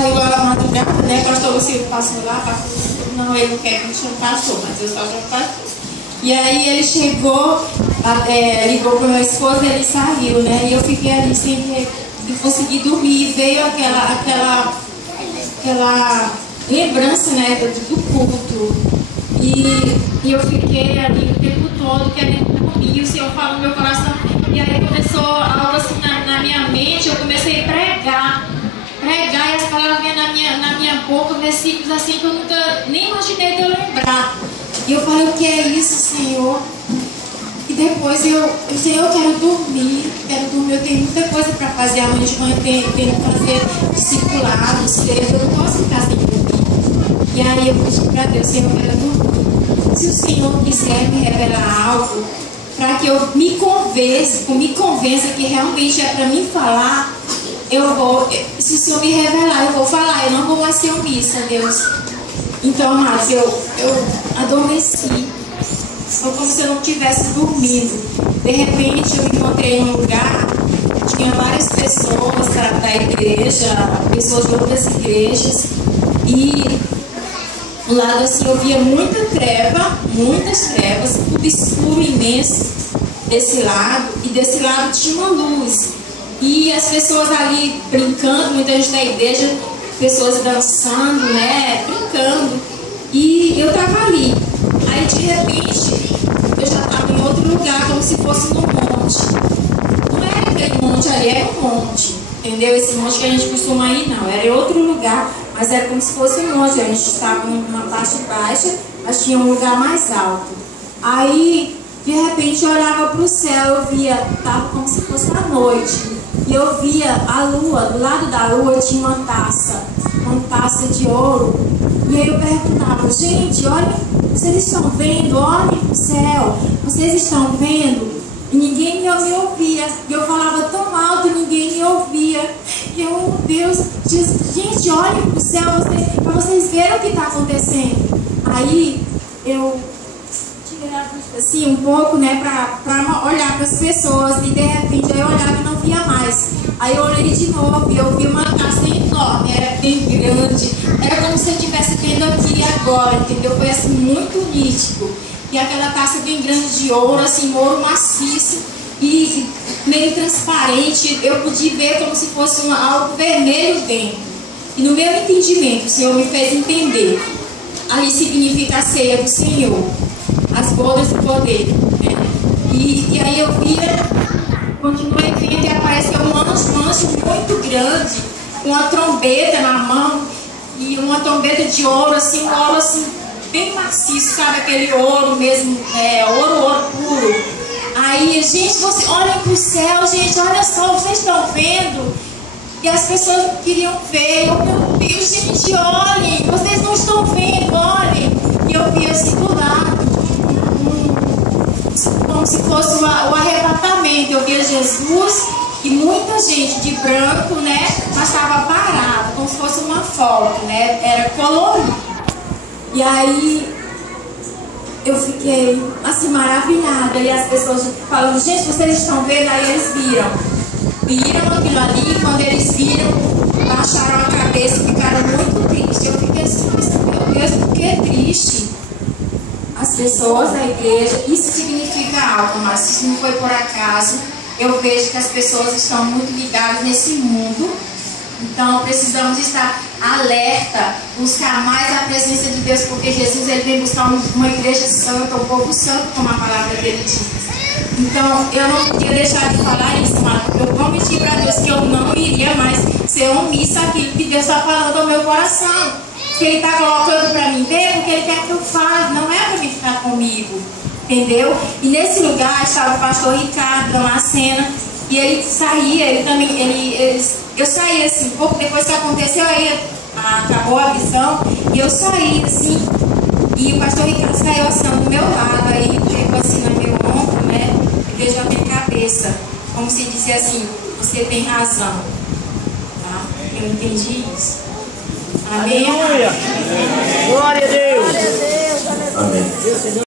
saiu a madrugada, né? Pastor Luciano passou lá, não, ele não quer que me chame pastor, mas eu só chamo pastor. E aí ele chegou, ligou para o meu esposo e ele saiu, né? E eu fiquei ali sem conseguir dormir. Veio aquela lembrança, né, do culto. E eu fiquei ali o tempo todo querendo dormir. E o Senhor falou no meu coração. E aí começou algo assim na minha mente. Eu comecei a pregar e as palavras vinham na minha boca, versículos assim que eu nunca nem imaginei de eu lembrar. E eu falei, o que é isso, Senhor? E depois Senhor, eu quero dormir, eu tenho muita coisa para fazer. Amanhã de manhã eu tenho que fazer discipulados, eu não posso ficar sem dormir. E aí eu pedi para Deus, Senhor, eu quero dormir. Se o Senhor quiser me revelar algo, para que eu me convença que realmente é para mim falar, eu vou, se o Senhor me revelar, eu vou falar, eu não vou mais ser omissa, Deus. Então, amados, eu adormeci. Foi como se eu não tivesse dormindo. De repente, eu me encontrei em um lugar, tinha várias pessoas da igreja, pessoas de outras igrejas, e do lado assim eu via muitas trevas, tudo escuro, imenso, desse lado, e desse lado tinha uma luz. E as pessoas ali brincando, muita gente da igreja, pessoas dançando, né, brincando. E eu estava ali. Aí de repente, eu já estava em outro lugar, como se fosse num monte. Não era aquele monte ali, era um monte. Entendeu? Esse monte que a gente costuma ir, não. Era em outro lugar, mas era como se fosse um monte. A gente estava numa parte baixa, mas tinha um lugar mais alto. Aí, de repente, eu olhava para o céu, eu via, estava como se fosse a noite. E eu via a lua, do lado da lua tinha uma taça de ouro. E aí eu perguntava, gente, olha, vocês estão vendo? Olhem para o céu, vocês estão vendo? E ninguém me ouvia. E eu falava tão alto, ninguém me ouvia. E eu, meu Deus, gente, olhem para o céu, para vocês verem o que está acontecendo. Aí eu tirei a vista assim um pouco, né, para olhar para as pessoas. E de repente aí eu olhava e não via mais. Aí eu olhei de novo e eu vi uma taça enorme, era bem grande. Era como se eu estivesse vendo aqui agora, entendeu? Foi assim muito nítido. E aquela taça bem grande de ouro, assim, ouro maciço e meio transparente. Eu podia ver como se fosse algo vermelho dentro. E no meu entendimento, o Senhor me fez entender. Ali significa a ceia do Senhor, as bodas do poder, né? E aí eu via, continuei vendo e apareceu um anjo muito grande, com uma trombeta na mão e uma trombeta de ouro, assim, um ouro assim, bem maciço, sabe? Aquele ouro mesmo, ouro puro. Aí, gente, você olhem para o céu, gente, olha só, vocês estão vendo? E as pessoas não queriam ver. Eu, meu Deus, gente, olhem, vocês não estão vendo, olhem. E eu vi assim do lado, como se fosse o arrebatamento. Eu via Jesus e muita gente de branco, né? Mas estava parado, como se fosse uma foto, né? Era colorido. E aí eu fiquei assim maravilhada. E as pessoas falando, gente, vocês estão vendo? Aí eles viram aquilo ali. E quando eles viram, baixaram a cabeça e ficaram muito tristes. Eu fiquei assim, meu Deus, por que triste? As pessoas da igreja, isso significa algo, mas isso não foi por acaso. Eu vejo que as pessoas estão muito ligadas nesse mundo. Então precisamos estar alerta, buscar mais a presença de Deus, porque Jesus ele vem buscar uma igreja santa, um povo santo, como a palavra dele diz. Então eu não podia deixar de falar isso, mas eu prometi para Deus que eu não iria mais ser omissa àquilo que Deus está falando ao meu coração. Que Ele está colocando para mim ver, porque Ele quer que eu fale, não é para mim ficar comigo, entendeu? E nesse lugar estava o pastor Ricardo Damasceno, e ele saía, eu saí assim, pouco depois que aconteceu, aí acabou a visão, e eu saí assim, e o pastor Ricardo saiu assim do meu lado, aí pegou assim no meu ombro, né, e beijou a minha cabeça, como se dizia assim, você tem razão, tá? Eu entendi isso. Amém. Glória a Deus. Amém.